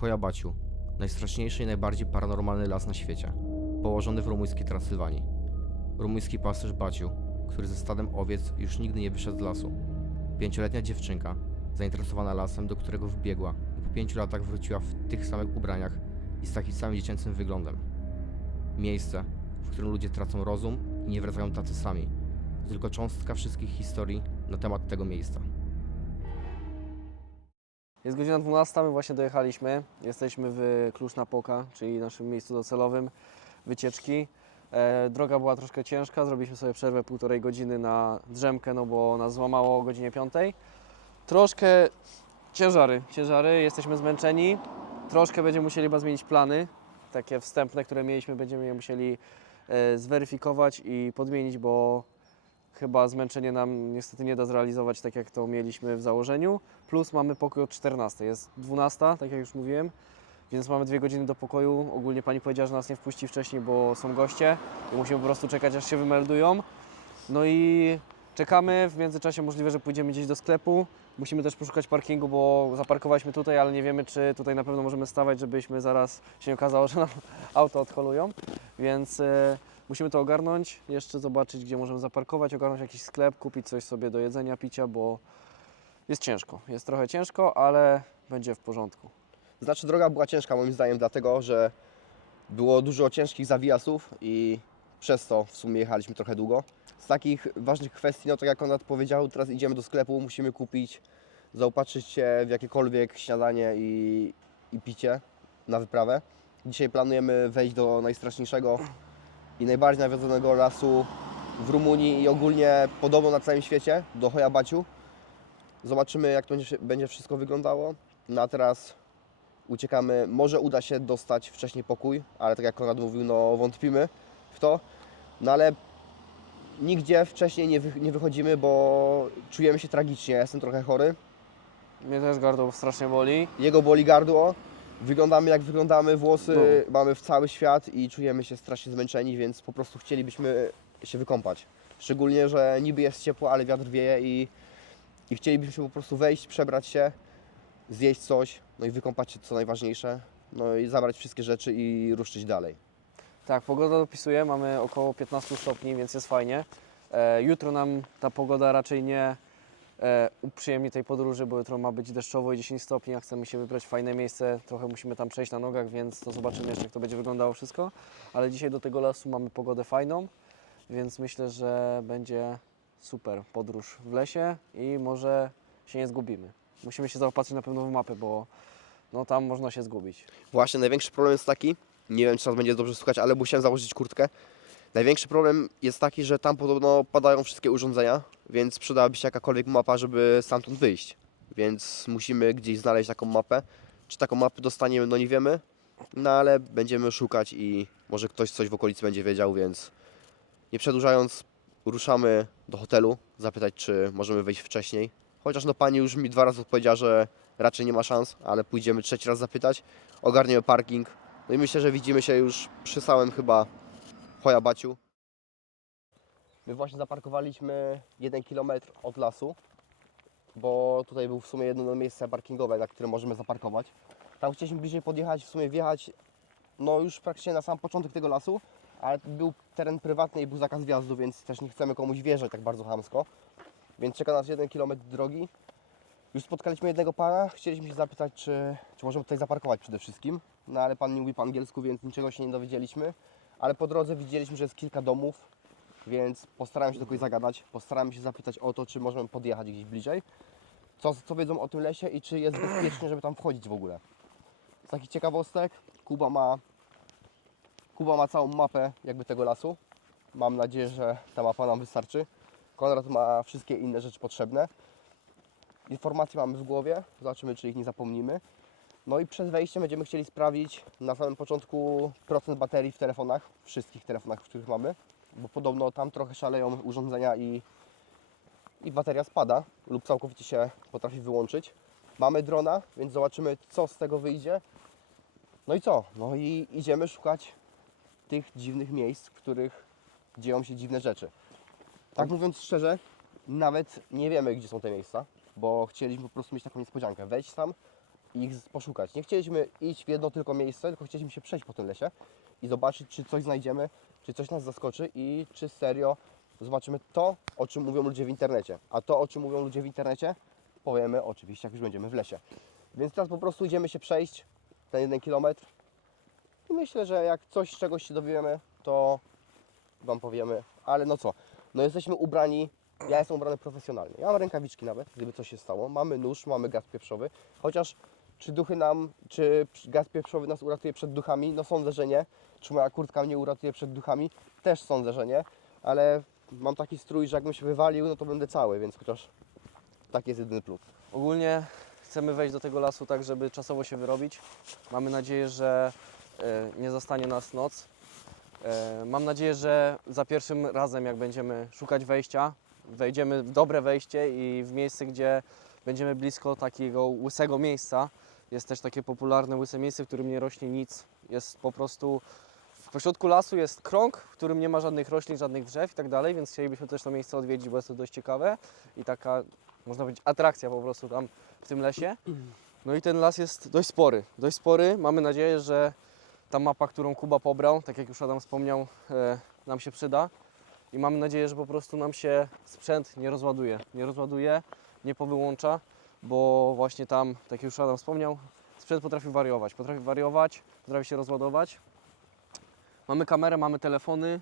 Choja Baciu, najstraszniejszy i najbardziej paranormalny las na świecie, położony w rumuńskiej Transylwanii. Rumuński pasterz Baciu, który ze stadem owiec już nigdy nie wyszedł z lasu. Pięcioletnia dziewczynka, zainteresowana lasem, do którego wbiegła i po pięciu latach wróciła w tych samych ubraniach i z takim samym dziecięcym wyglądem. Miejsce, w którym ludzie tracą rozum i nie wracają tacy sami. To tylko cząstka wszystkich historii na temat tego miejsca. Jest godzina 12, my właśnie dojechaliśmy. Jesteśmy w Klucz-Napoka, czyli naszym miejscu docelowym wycieczki. E, droga była troszkę ciężka, zrobiliśmy sobie przerwę półtorej godziny na drzemkę, no bo nas złamało o godzinie 5. Troszkę ciężary, ciężary, jesteśmy zmęczeni. Troszkę będziemy musieli chyba zmienić plany, takie wstępne, które mieliśmy, będziemy je musieli e, zweryfikować i podmienić, bo chyba zmęczenie nam niestety nie da zrealizować tak, jak to mieliśmy w założeniu. Plus mamy pokój od 14. Jest 12, tak jak już mówiłem, więc mamy dwie godziny do pokoju. Ogólnie pani powiedziała, że nas nie wpuści wcześniej, bo są goście i musimy po prostu czekać, aż się wymeldują. No i czekamy. W międzyczasie możliwe, że pójdziemy gdzieś do sklepu. Musimy też poszukać parkingu, bo zaparkowaliśmy tutaj, ale nie wiemy, czy tutaj na pewno możemy stawać, żebyśmy zaraz się okazało, że nam auto odholują. Więc e, musimy to ogarnąć, jeszcze zobaczyć, gdzie możemy zaparkować, ogarnąć jakiś sklep, kupić coś sobie do jedzenia, picia, bo jest ciężko. Jest trochę ciężko, ale będzie w porządku. Znaczy droga była ciężka moim zdaniem dlatego, że było dużo ciężkich zawijasów i przez to w sumie jechaliśmy trochę długo. Z takich ważnych kwestii, no tak jak Konrad powiedział, teraz idziemy do sklepu, musimy kupić, zaopatrzyć się w jakiekolwiek śniadanie i, i picie na wyprawę. Dzisiaj planujemy wejść do najstraszniejszego i najbardziej nawiedzonego lasu w Rumunii i ogólnie podobno na całym świecie, do Hojabaciu. Zobaczymy jak to będzie, będzie wszystko wyglądało. No a teraz uciekamy. Może uda się dostać wcześniej pokój, ale tak jak Konrad mówił, no wątpimy w to. No ale nigdzie wcześniej nie, wy, nie wychodzimy, bo czujemy się tragicznie. Ja jestem trochę chory. Mnie też gardło strasznie boli. Jego boli gardło. Wyglądamy jak wyglądamy, włosy No. mamy w cały świat i czujemy się strasznie zmęczeni, więc po prostu chcielibyśmy się wykąpać. Szczególnie, że niby jest ciepło, ale wiatr wieje i, i chcielibyśmy po prostu wejść, przebrać się, zjeść coś, no i wykąpać się, co najważniejsze, no i zabrać wszystkie rzeczy i ruszyć dalej. Tak, pogoda dopisuje, mamy około 15 stopni, więc jest fajnie. E, jutro nam ta pogoda raczej nie e, uprzyjemni tej podróży, bo jutro ma być deszczowo i 10 stopni, a chcemy się wybrać fajne miejsce. Trochę musimy tam przejść na nogach, więc to zobaczymy jeszcze, jak to będzie wyglądało wszystko. Ale dzisiaj do tego lasu mamy pogodę fajną, więc myślę, że będzie super podróż w lesie i może się nie zgubimy. Musimy się zaopatrzyć na pewno w mapę, bo no, tam można się zgubić. Właśnie największy problem jest taki, nie wiem czy teraz będzie dobrze słuchać, ale musiałem założyć kurtkę. Największy problem jest taki, że tam podobno padają wszystkie urządzenia, więc przydałaby się jakakolwiek mapa, żeby stamtąd wyjść. Więc musimy gdzieś znaleźć taką mapę. Czy taką mapę dostaniemy, no nie wiemy, no ale będziemy szukać i może ktoś coś w okolicy będzie wiedział, więc nie przedłużając, ruszamy do hotelu, zapytać czy możemy wyjść wcześniej. Chociaż no pani już mi dwa razy odpowiedziała, że raczej nie ma szans, ale pójdziemy trzeci raz zapytać. Ogarniemy parking. No i myślę, że widzimy się już przy samym chyba Hojabaciu. My właśnie zaparkowaliśmy jeden kilometr od lasu, bo tutaj był w sumie jedno miejsce parkingowe, na którym możemy zaparkować. Tam chcieliśmy bliżej podjechać, w sumie wjechać, no już praktycznie na sam początek tego lasu, ale był teren prywatny i był zakaz wjazdu, więc też nie chcemy komuś wjeżdżać tak bardzo chamsko. Więc czeka nas jeden kilometr drogi. Już spotkaliśmy jednego pana, chcieliśmy się zapytać, czy, czy możemy tutaj zaparkować przede wszystkim. No ale pan nie mówi po angielsku, więc niczego się nie dowiedzieliśmy. Ale po drodze widzieliśmy, że jest kilka domów, więc postarałem się do kogoś zagadać. Postaramy się zapytać o to, czy możemy podjechać gdzieś bliżej. Co, co wiedzą o tym lesie i czy jest bezpiecznie, żeby tam wchodzić w ogóle. Z takich ciekawostek, Kuba ma, Kuba ma całą mapę jakby tego lasu. Mam nadzieję, że ta mapa nam wystarczy. Konrad ma wszystkie inne rzeczy potrzebne. Informacje mamy w głowie, zobaczymy czy ich nie zapomnimy. No i przed wejściem będziemy chcieli sprawdzić na samym początku procent baterii w telefonach, wszystkich telefonach, w których mamy, bo podobno tam trochę szaleją urządzenia i, i bateria spada lub całkowicie się potrafi wyłączyć. Mamy drona, więc zobaczymy co z tego wyjdzie. No i co? No i idziemy szukać tych dziwnych miejsc, w których dzieją się dziwne rzeczy. Tak mówiąc szczerze, nawet nie wiemy gdzie są te miejsca, bo chcieliśmy po prostu mieć taką niespodziankę. Wejść tam, i ich poszukać. Nie chcieliśmy iść w jedno tylko miejsce, tylko chcieliśmy się przejść po tym lesie i zobaczyć, czy coś znajdziemy, czy coś nas zaskoczy i czy serio zobaczymy to, o czym mówią ludzie w internecie. A to, o czym mówią ludzie w internecie, powiemy oczywiście, jak już będziemy w lesie. Więc teraz po prostu idziemy się przejść ten jeden kilometr i myślę, że jak coś czegoś się dowiemy, to Wam powiemy. Ale no co, no jesteśmy ubrani, ja jestem ubrany profesjonalnie. Ja mam rękawiczki nawet, gdyby coś się stało. Mamy nóż, mamy gaz pieprzowy, chociaż czy duchy nam, czy gaz pieprzowy nas uratuje przed duchami? No sądzę, że nie. Czy moja kurtka mnie uratuje przed duchami? Też sądzę, że nie. Ale mam taki strój, że jakbym się wywalił, no to będę cały, więc chociaż taki jest jedyny plus. Ogólnie chcemy wejść do tego lasu tak, żeby czasowo się wyrobić. Mamy nadzieję, że e, nie zastanie nas noc. E, Mam nadzieję, że za pierwszym razem, jak będziemy szukać wejścia, wejdziemy w dobre wejście i w miejsce, gdzie będziemy blisko takiego łysego miejsca. Jest też takie popularne łyse miejsce, w którym nie rośnie nic. Jest po prostu w pośrodku lasu jest krąg, w którym nie ma żadnych roślin, żadnych drzew i tak dalej, więc chcielibyśmy też to miejsce odwiedzić, bo jest to dość ciekawe i taka, można powiedzieć, atrakcja po prostu tam w tym lesie. No i ten las jest dość spory, dość spory. Mamy nadzieję, że ta mapa, którą Kuba pobrał, tak jak już Adam wspomniał, e, nam się przyda. I mamy nadzieję, że po prostu nam się sprzęt nie rozładuje. Nie rozładuje, nie powyłącza, bo właśnie tam, tak jak już Adam wspomniał, sprzęt potrafi wariować. Potrafi wariować, potrafi się rozładować. Mamy kamerę, mamy telefony,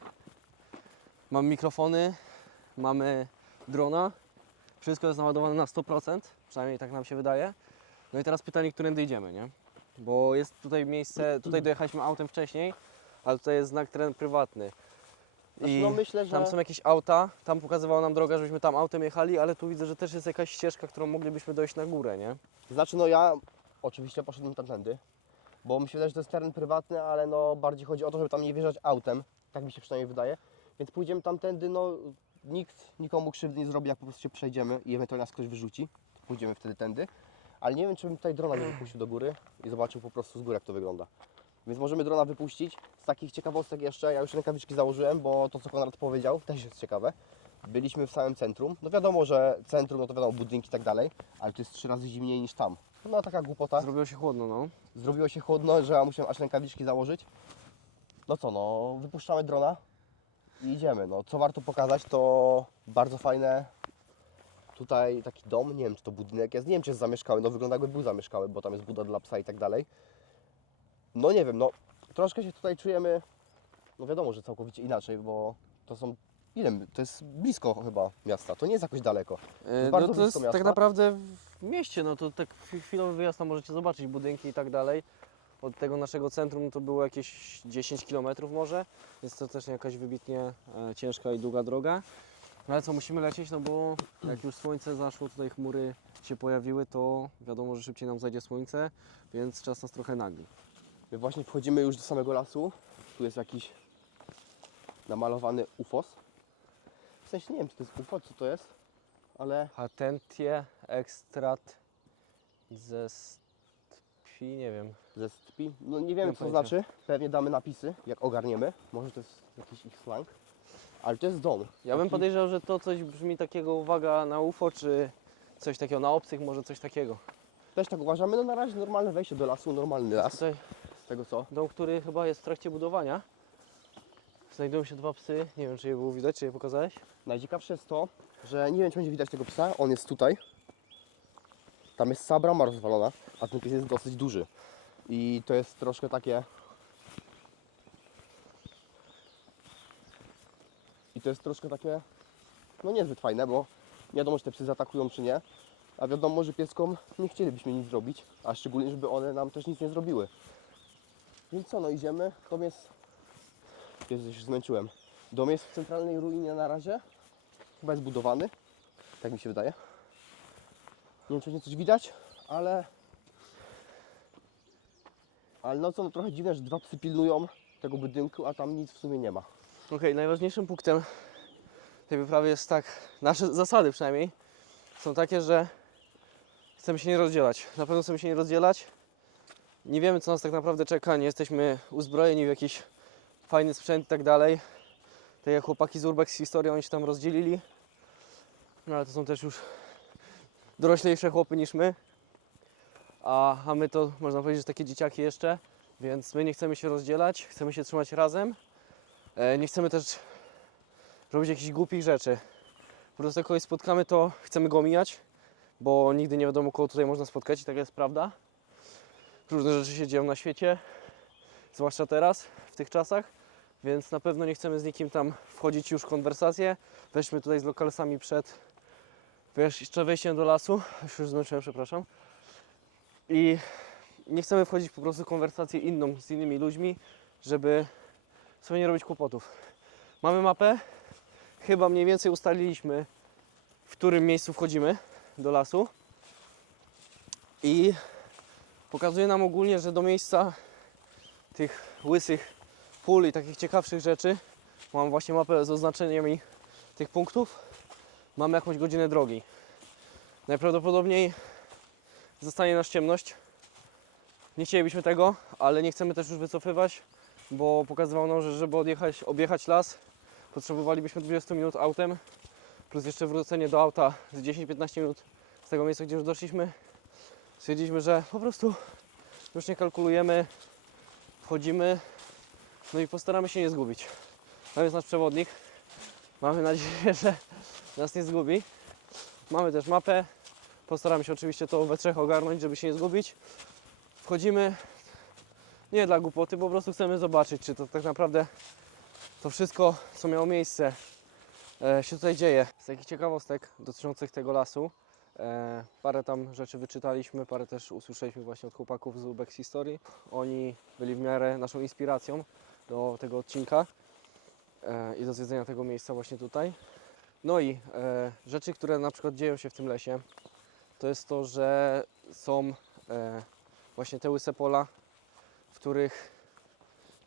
mamy mikrofony, mamy drona. Wszystko jest naładowane na 100%, przynajmniej tak nam się wydaje. No i teraz pytanie, którędy idziemy, nie? Bo jest tutaj miejsce, tutaj dojechaliśmy autem wcześniej, ale tutaj jest znak teren prywatny. I no myślę, że tam są jakieś auta, tam pokazywało nam drogę, żebyśmy tam autem jechali, ale tu widzę, że też jest jakaś ścieżka, którą moglibyśmy dojść na górę, nie? Znaczy no ja oczywiście poszedłem tamtędy, bo mi się wydaje, że to jest teren prywatny, ale no bardziej chodzi o to, żeby tam nie wjeżdżać autem, tak mi się przynajmniej wydaje. Więc pójdziemy tamtędy, no nikt nikomu krzywdy nie zrobi, jak po prostu się przejdziemy i ewentualnie nas ktoś wyrzuci. Pójdziemy wtedy tędy. Ale nie wiem, czy bym tutaj drona nie wypuścił do góry i zobaczył po prostu z góry, jak to wygląda. Więc możemy drona wypuścić. Z takich ciekawostek jeszcze, ja już rękawiczki założyłem, bo to co Konrad powiedział też jest ciekawe. Byliśmy w samym centrum. No wiadomo, że centrum, no to wiadomo, budynki i tak dalej, ale to jest trzy razy zimniej niż tam. No taka głupota. Zrobiło się chłodno, no. Zrobiło się chłodno, że ja musiałem aż rękawiczki założyć. No co, no wypuszczamy drona i idziemy. No co warto pokazać, to bardzo fajne tutaj taki dom, nie wiem czy to budynek jest, nie wiem czy jest zamieszkały, no wygląda jakby był zamieszkały, bo tam jest buda dla psa i tak dalej. No nie wiem, no troszkę się tutaj czujemy, no wiadomo, że całkowicie inaczej, bo to są, ile, to jest blisko chyba miasta, to nie jest jakoś daleko. E, bardzo no to jest miasta. tak naprawdę w mieście, no to tak chwi- chwilowy wyjazd, tam możecie zobaczyć budynki i tak dalej. Od tego naszego centrum to było jakieś 10 km może, więc to też nie jakaś wybitnie e, ciężka i długa droga. No ale co, musimy lecieć, no bo jak już słońce zaszło, tutaj chmury się pojawiły, to wiadomo, że szybciej nam zajdzie słońce, więc czas nas trochę nagli. My właśnie wchodzimy już do samego lasu. Tu jest jakiś namalowany UFOS. W sensie nie wiem, czy to jest UFO, co to jest, ale Atentie extrat ze stpi, nie wiem. ze stpi. No nie wiem, mam co to znaczy. Pewnie damy napisy, jak ogarniemy. Może to jest jakiś ich slang. Ale to jest dom. Ja bym podejrzał, że to coś brzmi takiego, uwaga, na UFO, czy coś takiego na obcych, może coś takiego. Też tak uważamy. No na razie normalne wejście do lasu, normalny las. Tutaj tego co? dom, który chyba jest w trakcie budowania. Znajdują się dwa psy, nie wiem czy je było widać, czy je pokazałeś? Najciekawsze jest to, że nie wiem, czy będzie widać tego psa. On jest tutaj. Tam jest cała brama rozwalona, a ten pies jest dosyć duży. I to jest troszkę takie... I to jest troszkę takie... No niezbyt fajne, bo nie wiadomo, czy te psy zaatakują, czy nie. A wiadomo, że pieskom nie chcielibyśmy nic zrobić, a szczególnie, żeby one nam też nic nie zrobiły. Więc co, no idziemy. Dom jest... Jezu, się zmęczyłem. Dom jest w centralnej ruinie na razie. Chyba jest budowany. Tak mi się wydaje. Nie wiem, czy coś widać, ale... Ale no co, no trochę dziwne, że dwa psy pilnują tego budynku, a tam nic w sumie nie ma. Okej, najważniejszym punktem tej wyprawy jest tak, nasze zasady przynajmniej, są takie, że chcemy się nie rozdzielać. Na pewno chcemy się nie rozdzielać. Nie wiemy, co nas tak naprawdę czeka, nie jesteśmy uzbrojeni w jakiś fajny sprzęt i tak dalej. Tak jak chłopaki z Urbex z historią, oni się tam rozdzielili. No ale to są też już doroślejsze chłopy niż my. a, a my to można powiedzieć, że takie dzieciaki jeszcze, więc my nie chcemy się rozdzielać, chcemy się trzymać razem. E, nie chcemy też robić jakichś głupich rzeczy. Po prostu jak kogoś spotkamy, to chcemy go omijać, bo nigdy nie wiadomo, kogo tutaj można spotkać i taka jest prawda. Różne rzeczy się dzieją na świecie, zwłaszcza teraz, w tych czasach, więc na pewno nie chcemy z nikim tam wchodzić już w konwersację. Weźmy tutaj z lokalsami przed jeszcze wejściem do lasu. Już zmęczyłem, przepraszam. I nie chcemy wchodzić po prostu w konwersację inną z innymi ludźmi, żeby sobie nie robić kłopotów. Mamy mapę, chyba mniej więcej ustaliliśmy, w którym miejscu wchodzimy do lasu. I pokazuje nam ogólnie, że do miejsca tych łysych pól i takich ciekawszych rzeczy mam właśnie mapę z oznaczeniami tych punktów. Mamy jakąś godzinę drogi. Najprawdopodobniej zostanie nas ciemność. Nie chcielibyśmy tego, ale nie chcemy też już wycofywać, bo pokazywał nam, że żeby odjechać, objechać las, potrzebowalibyśmy 20 minut autem, plus jeszcze wrócenie do auta z 10-15 minut z tego miejsca, gdzie już doszliśmy. Stwierdziliśmy, że po prostu już nie kalkulujemy, wchodzimy, no i postaramy się nie zgubić. Tam jest nasz przewodnik. Mamy nadzieję, że nas nie zgubi. Mamy też mapę. Postaramy się oczywiście to we trzech ogarnąć, żeby się nie zgubić. Wchodzimy nie dla głupoty, po prostu chcemy zobaczyć, czy to tak naprawdę to wszystko, co miało miejsce, e, się tutaj dzieje. Z takich ciekawostek dotyczących tego lasu, parę tam rzeczy wyczytaliśmy, parę też usłyszeliśmy właśnie od chłopaków z Ubex History. Oni byli w miarę naszą inspiracją do tego odcinka e, i do zwiedzenia tego miejsca właśnie tutaj. No i e, rzeczy, które na przykład dzieją się w tym lesie, to jest to, że są e, właśnie te łyse pola, w których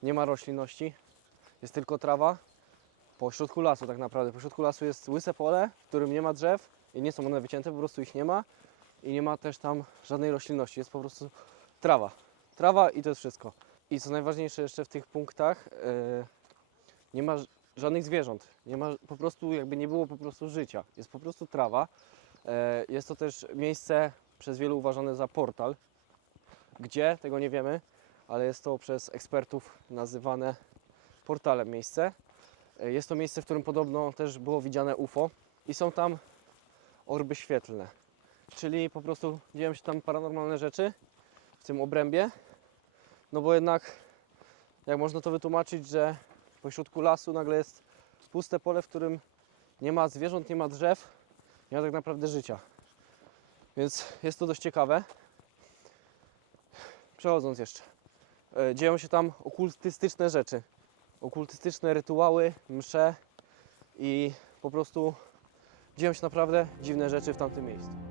nie ma roślinności, jest tylko trawa. Po środku lasu tak naprawdę. Po środku lasu jest łyse pole, w którym nie ma drzew i nie są one wycięte, po prostu ich nie ma i nie ma też tam żadnej roślinności, jest po prostu trawa. Trawa i to jest wszystko. I co najważniejsze jeszcze w tych punktach, e, nie ma żadnych zwierząt. Nie ma po prostu, jakby nie było po prostu życia. Jest po prostu trawa. E, Jest to też miejsce przez wielu uważane za portal. Gdzie? Tego nie wiemy, ale jest to przez ekspertów nazywane portalem miejsce. E, Jest to miejsce, w którym podobno też było widziane UFO i są tam orby świetlne. Czyli po prostu dzieją się tam paranormalne rzeczy w tym obrębie. No bo jednak, jak można to wytłumaczyć, że po środku lasu nagle jest puste pole, w którym nie ma zwierząt, nie ma drzew, nie ma tak naprawdę życia. Więc jest to dość ciekawe. Przechodząc jeszcze. E, Dzieją się tam okultystyczne rzeczy. Okultystyczne rytuały, msze i po prostu dzieją się naprawdę dziwne rzeczy w tamtym miejscu.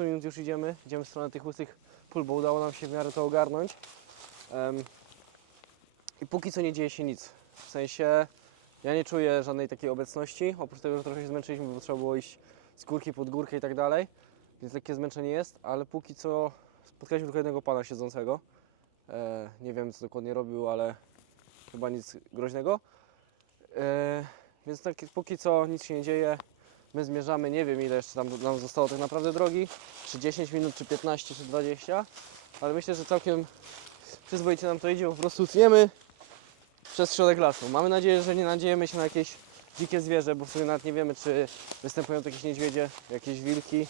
15 minut już idziemy, idziemy w stronę tych łysych pól, bo udało nam się w miarę to ogarnąć. Um, I póki co nie dzieje się nic. W sensie ja nie czuję żadnej takiej obecności, oprócz tego, że trochę się zmęczyliśmy, bo trzeba było iść z górki pod górkę i tak dalej, więc takie zmęczenie jest, ale póki co spotkaliśmy tylko jednego pana siedzącego. E, nie wiem, co dokładnie robił, ale chyba nic groźnego. E, więc tak, póki co nic się nie dzieje. My zmierzamy, nie wiem ile jeszcze tam nam zostało tak naprawdę drogi, czy 10 minut, czy 15, czy 20, ale myślę, że całkiem przyzwoicie nam to idzie, po prostu tniemy przez środek lasu. Mamy nadzieję, że nie nadziejemy się na jakieś dzikie zwierzę, bo w sumie nawet nie wiemy, czy występują tu jakieś niedźwiedzie, jakieś wilki,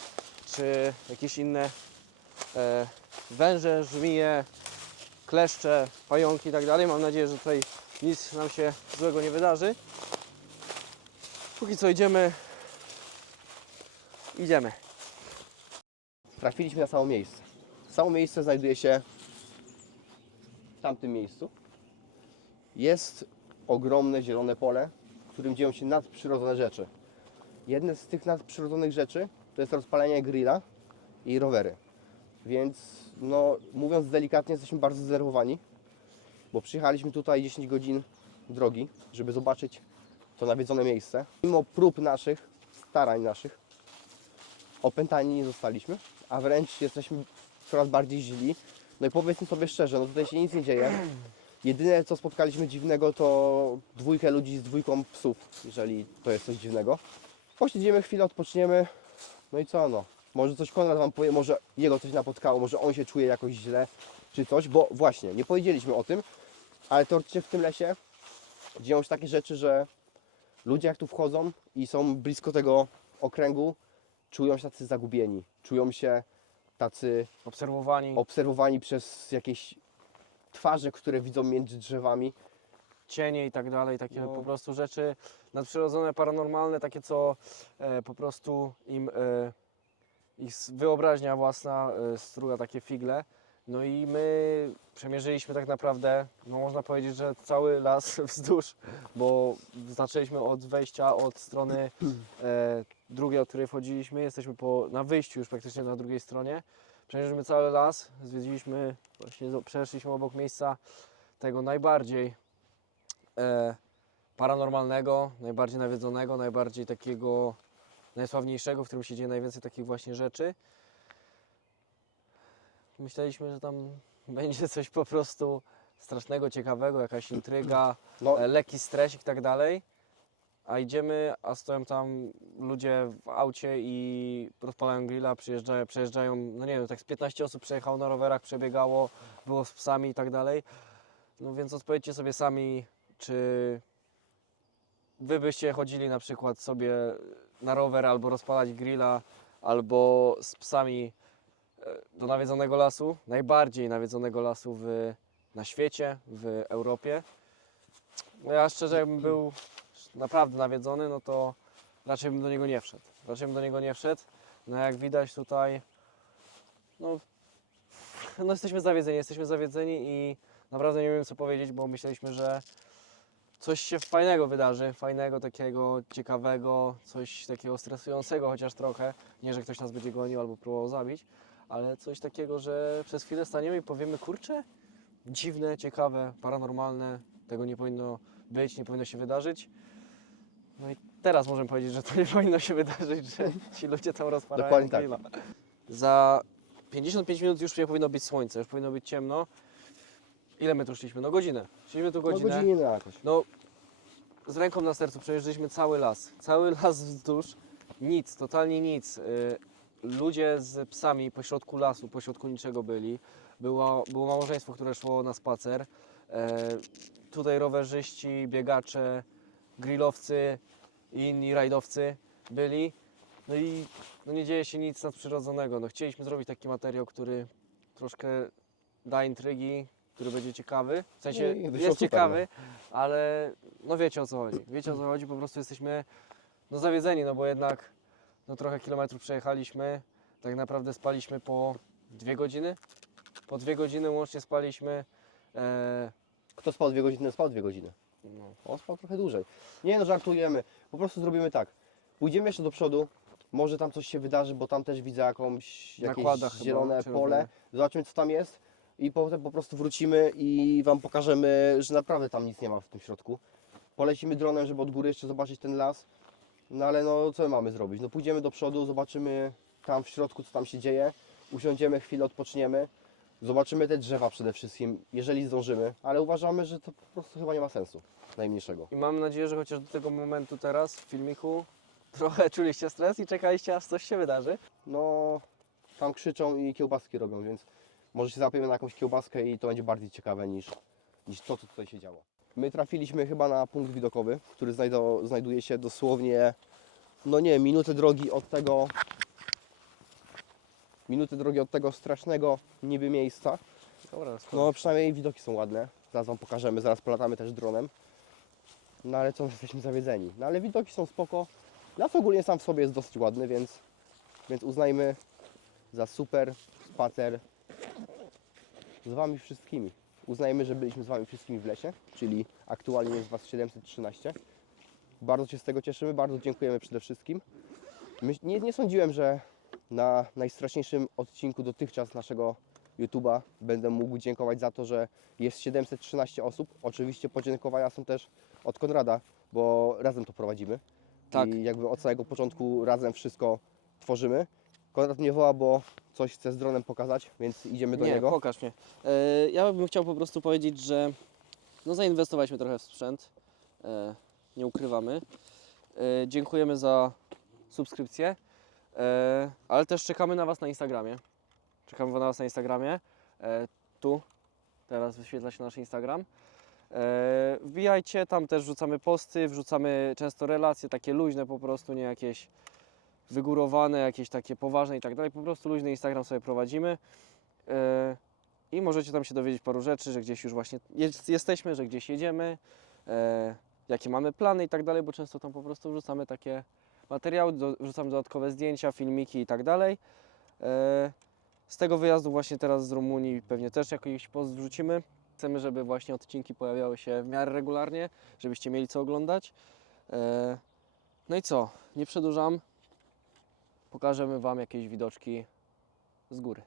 czy jakieś inne e, węże, żmije, kleszcze, pająki i tak dalej. Mam nadzieję, że tutaj nic nam się złego nie wydarzy. Póki co idziemy Idziemy. Trafiliśmy na samo miejsce. Samo miejsce znajduje się w tamtym miejscu. Jest ogromne zielone pole, w którym dzieją się nadprzyrodzone rzeczy. Jedne z tych nadprzyrodzonych rzeczy to jest rozpalenie grilla i rowery. Więc no mówiąc delikatnie jesteśmy bardzo zdenerwowani, bo przyjechaliśmy tutaj 10 godzin drogi, żeby zobaczyć to nawiedzone miejsce. Mimo prób naszych, starań naszych, opętani nie zostaliśmy, a wręcz jesteśmy coraz bardziej źli. No i powiedzmy sobie szczerze, no tutaj się nic nie dzieje. Jedyne co spotkaliśmy dziwnego to dwójkę ludzi z dwójką psów, jeżeli to jest coś dziwnego. Posiedzimy chwilę, odpoczniemy, no i co no. Może coś Konrad Wam powie, może jego coś napotkało, może on się czuje jakoś źle, czy coś, bo właśnie, nie powiedzieliśmy o tym, ale teoretycznie w tym lesie dzieją się takie rzeczy, że ludzie jak tu wchodzą i są blisko tego okręgu, czują się tacy zagubieni, czują się tacy Obserwowani, obserwowani przez jakieś twarze, które widzą między drzewami. cienie i tak dalej, takie No. po prostu rzeczy nadprzyrodzone, paranormalne, takie co e, po prostu im e, ich wyobraźnia własna e, struga takie figle. No i my przemierzyliśmy tak naprawdę, no można powiedzieć, że cały las wzdłuż, bo zaczęliśmy od wejścia od strony e, drugiej, od której wchodziliśmy. Jesteśmy po, na wyjściu już praktycznie na drugiej stronie. Przemierzyliśmy cały las, zwiedziliśmy, właśnie przeszliśmy obok miejsca tego najbardziej e, paranormalnego, najbardziej nawiedzonego, najbardziej takiego najsławniejszego, w którym się dzieje najwięcej takich właśnie rzeczy. Myśleliśmy, że tam będzie coś po prostu strasznego, ciekawego, jakaś intryga, No, lekki stresik i tak dalej. A idziemy, a stoją tam ludzie w aucie i rozpalają grilla, przyjeżdżają, przejeżdżają, no nie wiem, tak z 15 osób przejechało na rowerach, przebiegało, było z psami i tak dalej. No więc odpowiedzcie sobie sami, czy wy byście chodzili na przykład sobie na rower albo rozpalać grilla, albo z psami do nawiedzonego lasu, najbardziej nawiedzonego lasu w, na świecie, w Europie. No ja szczerze, jakbym był naprawdę nawiedzony, no to raczej bym do niego nie wszedł. Raczej bym do niego nie wszedł. No jak widać tutaj, no, no jesteśmy zawiedzeni, jesteśmy zawiedzeni i naprawdę nie wiem co powiedzieć, bo myśleliśmy, że coś się fajnego wydarzy, fajnego, takiego ciekawego, coś takiego stresującego chociaż trochę. Nie, że ktoś nas będzie gonił albo próbował zabić, ale coś takiego, że przez chwilę staniemy i powiemy, kurczę, dziwne, ciekawe, paranormalne, tego nie powinno być, nie powinno się wydarzyć. No i teraz możemy powiedzieć, że to nie powinno się wydarzyć, że ci ludzie tam rozpalają Dokładnie tak. Za 55 minut już nie powinno być słońce, już powinno być ciemno. Ile my tu szliśmy? No godzinę. Szliśmy tu no godzinę. godzinę jakoś. No, z ręką na sercu przejeżdżaliśmy cały las. Cały las wzdłuż. Nic, totalnie nic. Ludzie z psami pośrodku lasu, pośrodku niczego byli. Było, było małżeństwo, które szło na spacer. E, tutaj rowerzyści, biegacze, grillowcy i inni rajdowcy byli. No i no nie dzieje się nic nadprzyrodzonego. No, chcieliśmy zrobić taki materiał, który troszkę da intrygi, który będzie ciekawy. W sensie No wyszło jest super, ciekawy, ale no wiecie o co chodzi. Wiecie o co chodzi, po prostu jesteśmy no zawiedzeni, no bo jednak no trochę kilometrów przejechaliśmy. Tak naprawdę spaliśmy po dwie godziny. Po dwie godziny łącznie spaliśmy. E, Kto spał dwie godziny, spał dwie godziny. no, On spał trochę dłużej. Nie no, żartujemy. Po prostu zrobimy tak. Pójdziemy jeszcze do przodu. Może tam coś się wydarzy, bo tam też widzę jakąś, jakieś Nakłada chyba, zielone pole. Zobaczymy co tam jest. I potem po prostu wrócimy i Wam pokażemy, że naprawdę tam nic nie ma w tym środku. Polecimy dronem, żeby od góry jeszcze zobaczyć ten las. No ale no co my mamy zrobić? No pójdziemy do przodu, zobaczymy tam w środku co tam się dzieje. Usiądziemy chwilę, odpoczniemy. Zobaczymy te drzewa przede wszystkim, jeżeli zdążymy, ale uważamy, że to po prostu chyba nie ma sensu najmniejszego. I mam nadzieję, że chociaż do tego momentu teraz w filmiku trochę czuliście stres i czekaliście aż coś się wydarzy. No, tam krzyczą i kiełbaski robią, więc może się załapiemy na jakąś kiełbaskę i to będzie bardziej ciekawe niż, niż to, co tutaj się działo. My trafiliśmy chyba na punkt widokowy, który znajdo, znajduje się dosłownie, no nie, minutę drogi od tego, minutę drogi od tego strasznego niby miejsca. Dobra, No przynajmniej widoki są ładne, zaraz Wam pokażemy, zaraz polatamy też dronem. No ale co, jesteśmy zawiedzeni. No ale widoki są spoko. Las ogólnie sam w sobie jest dosyć ładny, więc, więc uznajmy za super spacer z Wami wszystkimi. Uznajmy, że byliśmy z Wami wszystkimi w lesie, czyli aktualnie jest Was 713. Bardzo się z tego cieszymy, bardzo dziękujemy przede wszystkim. Myś- nie, nie sądziłem, że na najstraszniejszym odcinku dotychczas naszego YouTube'a będę mógł dziękować za to, że jest 713 osób. Oczywiście podziękowania są też od Konrada, bo razem to prowadzimy. Tak. I jakby od samego początku razem wszystko tworzymy. Konrad mnie woła, bo coś chce z dronem pokazać, więc idziemy do nie, niego. pokaż mnie. E, ja bym chciał po prostu powiedzieć, że no zainwestowaliśmy trochę w sprzęt. E, nie ukrywamy. E, dziękujemy za subskrypcję. E, ale też czekamy na Was na Instagramie. Czekamy na Was na Instagramie. E, tu, teraz wyświetla się nasz Instagram. E, wbijajcie, tam też wrzucamy posty, wrzucamy często relacje, takie luźne po prostu, nie jakieś wygórowane, jakieś takie poważne i tak dalej. Po prostu luźny Instagram sobie prowadzimy. E, I możecie tam się dowiedzieć paru rzeczy, że gdzieś już właśnie jest, jesteśmy, że gdzieś jedziemy, e, jakie mamy plany i tak dalej, bo często tam po prostu wrzucamy takie materiały, do, wrzucamy dodatkowe zdjęcia, filmiki i tak dalej. E, z tego wyjazdu właśnie teraz z Rumunii pewnie też jakiś post wrzucimy. Chcemy, żeby właśnie odcinki pojawiały się w miarę regularnie, żebyście mieli co oglądać. No i co, nie przedłużam. Pokażemy Wam jakieś widoczki z góry.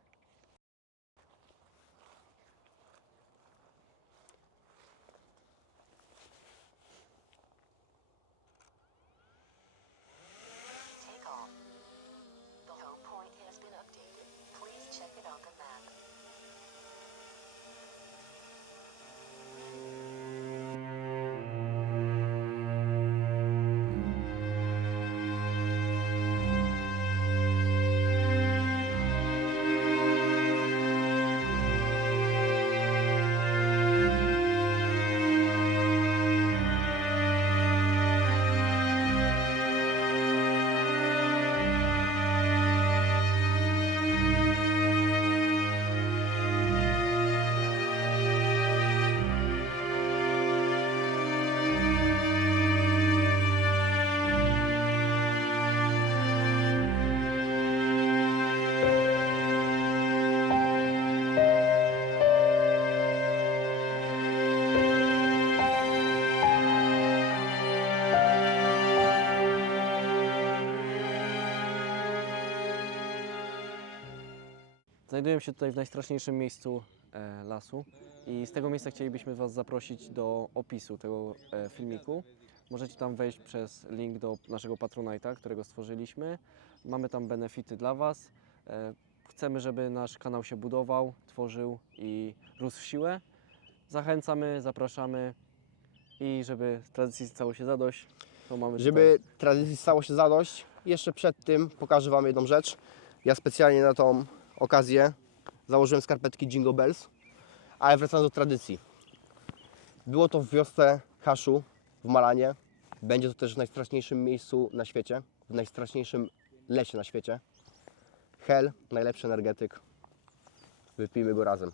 Znajdujemy się tutaj w najstraszniejszym miejscu e, lasu i z tego miejsca chcielibyśmy Was zaprosić do opisu tego e, filmiku. Możecie tam wejść przez link do naszego Patronite'a, którego stworzyliśmy. Mamy tam benefity dla Was. E, chcemy, żeby nasz kanał się budował, tworzył i rósł w siłę. Zachęcamy, zapraszamy i żeby tradycji stało się zadość, to mamy Żeby tradycji stało się zadość, jeszcze przed tym pokażę Wam jedną rzecz. Ja specjalnie na tą okazję założyłem skarpetki Jingle Bells, ale wracając do tradycji. Było to w wiosce Haszu w Malanie. Będzie to też w najstraszniejszym miejscu na świecie, w najstraszniejszym lesie na świecie. Hel, najlepszy energetyk. Wypijmy go razem.